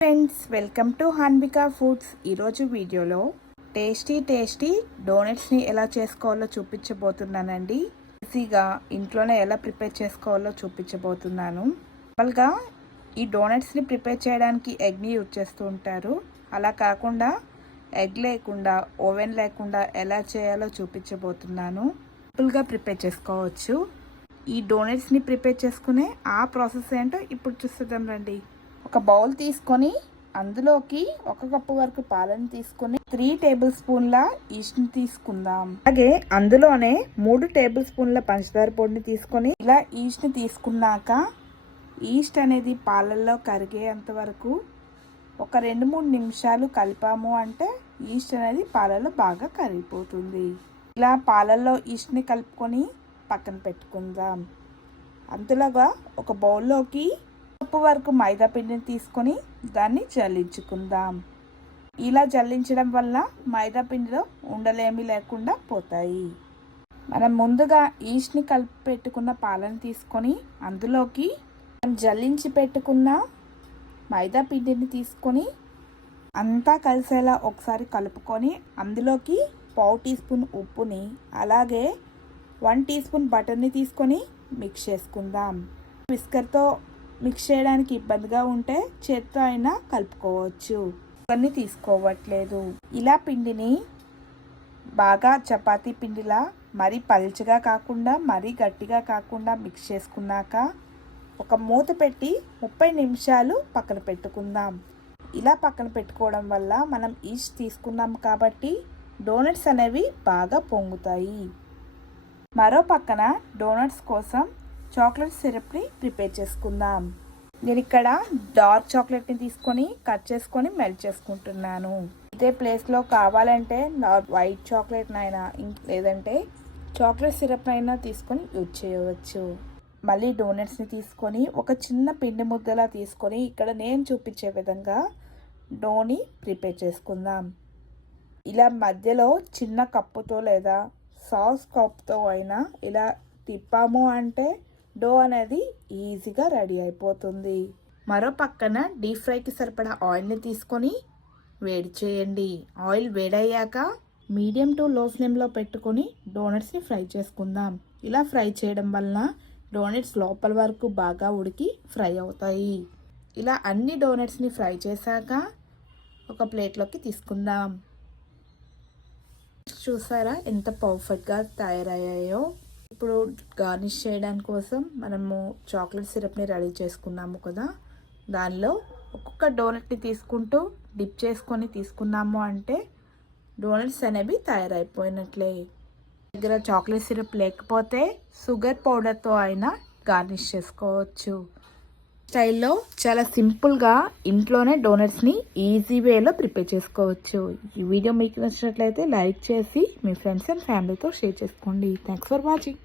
Friends, welcome to Hanvika foods. ఈరోజు వీడియోలో tasty డోనట్స్ని ఎలా చేసుకోవాలో చూపించబోతున్నానండి. ఈజీగా ఇంట్లోనే ఎలా ప్రిపేర్ చేసుకోవాలో చూపించబోతున్నాను. సింపుల్గా ఈ డోనట్స్ని ప్రిపేర్ చేయడానికి ఎగ్ని యూజ్ చేస్తూ ఉంటారు. అలా కాకుండా ఎగ్ లేకుండా, ఓవెన్ లేకుండా ఎలా చేయాలో చూపించబోతున్నాను. సింపుల్గా ప్రిపేర్ చేసుకోవచ్చు. ఈ డోనట్స్ని ప్రిపేర్ చేసుకునే ఆ ప్రాసెస్ ఏంటో ఇప్పుడు చూసేద్దాం రండి. ఒక బౌల్ తీసుకొని అందులోకి 1 కప్పు వరకు పాలను తీసుకొని 3 టేబుల్ స్పూన్ల ఈస్ట్ని తీసుకుందాం. అలాగే అందులోనే 3 టేబుల్ స్పూన్ల పంచదార పొడిని తీసుకొని ఇలా ఈస్ట్ని తీసుకున్నాక ఈస్ట్ అనేది పాలల్లో కరిగేంత వరకు ఒక 2-3 నిమిషాలు కలిపాము అంటే ఈస్ట్ అనేది పాలల్లో బాగా కరిగిపోతుంది. ఇలా పాలల్లో ఈస్ట్ని కలుపుకొని పక్కన పెట్టుకుందాం. అంతలోగా ఒక బౌల్లోకి కప్పు వరకు మైదా పిండిని తీసుకొని దాన్ని జల్లించుకుందాం. ఇలా జల్లించడం వల్ల మైదా పిండిలో ఉండలేమి లేకుండా పోతాయి. మనం ముందుగా ఈస్ట్ని కలిపి పెట్టుకున్న పాలను తీసుకొని అందులోకి మనం జల్లించి పెట్టుకున్న మైదా పిండిని తీసుకొని అంతా కలిసేలా ఒకసారి కలుపుకొని అందులోకి 1/2 టీ స్పూన్ ఉప్పుని అలాగే 1 టీ స్పూన్ బటర్ని తీసుకొని మిక్స్ చేసుకుందాం. విస్కర్తో మిక్స్ చేయడానికి ఇబ్బందిగా ఉంటే చేత్తో అయినా కలుపుకోవచ్చు. ఇవన్నీ తీసుకోవట్లేదు. ఇలా పిండిని బాగా చపాతీ పిండిలా మరీ పల్చగా కాకుండా మరీ గట్టిగా కాకుండా మిక్స్ చేసుకున్నాక ఒక మూత పెట్టి 30 నిమిషాలు పక్కన పెట్టుకుందాం. ఇలా పక్కన పెట్టుకోవడం వల్ల మనం ఈస్ట్ తీసుకున్నాం కాబట్టి డోనట్స్ అనేవి బాగా పొంగుతాయి. మరో పక్కన డోనట్స్ కోసం చాక్లెట్ సిరప్ని ప్రిపేర్ చేసుకుందాం. నేను ఇక్కడ డార్క్ చాక్లెట్ని తీసుకొని కట్ చేసుకొని మెల్ట్ చేసుకుంటున్నాను. ఇదే ప్లేస్లో కావాలంటే వైట్ చాక్లెట్నైనా లేదంటే చాక్లెట్ సిరప్ అయినా తీసుకొని యూజ్ చేయవచ్చు. మళ్ళీ డోనట్స్ని తీసుకొని ఒక చిన్న పిండి ముద్దలా తీసుకొని ఇక్కడ నేను చూపించే విధంగా డోని ప్రిపేర్ చేసుకుందాం. ఇలా మధ్యలో చిన్న కప్పుతో లేదా సాస్ కప్తో అయినా ఇలా తిప్పాము అంటే డో అనేది ఈజీగా రెడీ అయిపోతుంది. మరో పక్కన డీప్ ఫ్రైకి సరిపడా ఆయిల్ని తీసుకొని వేడి చేయండి. ఆయిల్ వేడయ్యాక మీడియం టు లో ఫ్లేమ్లో పెట్టుకొని డోనట్స్ని ఫ్రై చేసుకుందాం. ఇలా ఫ్రై చేయడం వలన డోనట్స్ లోపల వరకు బాగా ఉడికి ఫ్రై అవుతాయి. ఇలా అన్ని డోనట్స్ని ఫ్రై చేశాక ఒక ప్లేట్లోకి తీసుకుందాం. చూసారా ఎంత పర్ఫెక్ట్గా తయారయ్యాయో. ఇప్పుడు గార్నిష్ చేయడానికి కోసం మనము చాక్లెట్ సిరప్ని రెడీ చేసుకున్నాము కదా, దానిలో ఒక్కొక్క డోనట్ని తీసుకుంటూ డిప్ చేసుకొని తీసుకున్నాము అంటే డోనట్స్ అనేవి తయారైపోయినట్లే. దగ్గర చాక్లెట్ సిరప్ లేకపోతే షుగర్ పౌడర్తో అయినా గార్నిష్ చేసుకోవచ్చు. స్టైల్లో చాలా సింపుల్గా ఇంట్లోనే డోనట్స్ని ఈజీ వేలో ప్రిపేర్ చేసుకోవచ్చు. ఈ వీడియో మీకు నచ్చినట్లయితే లైక్ చేసి మీ ఫ్రెండ్స్ అండ్ ఫ్యామిలీతో షేర్ చేసుకోండి. Thanks for watching.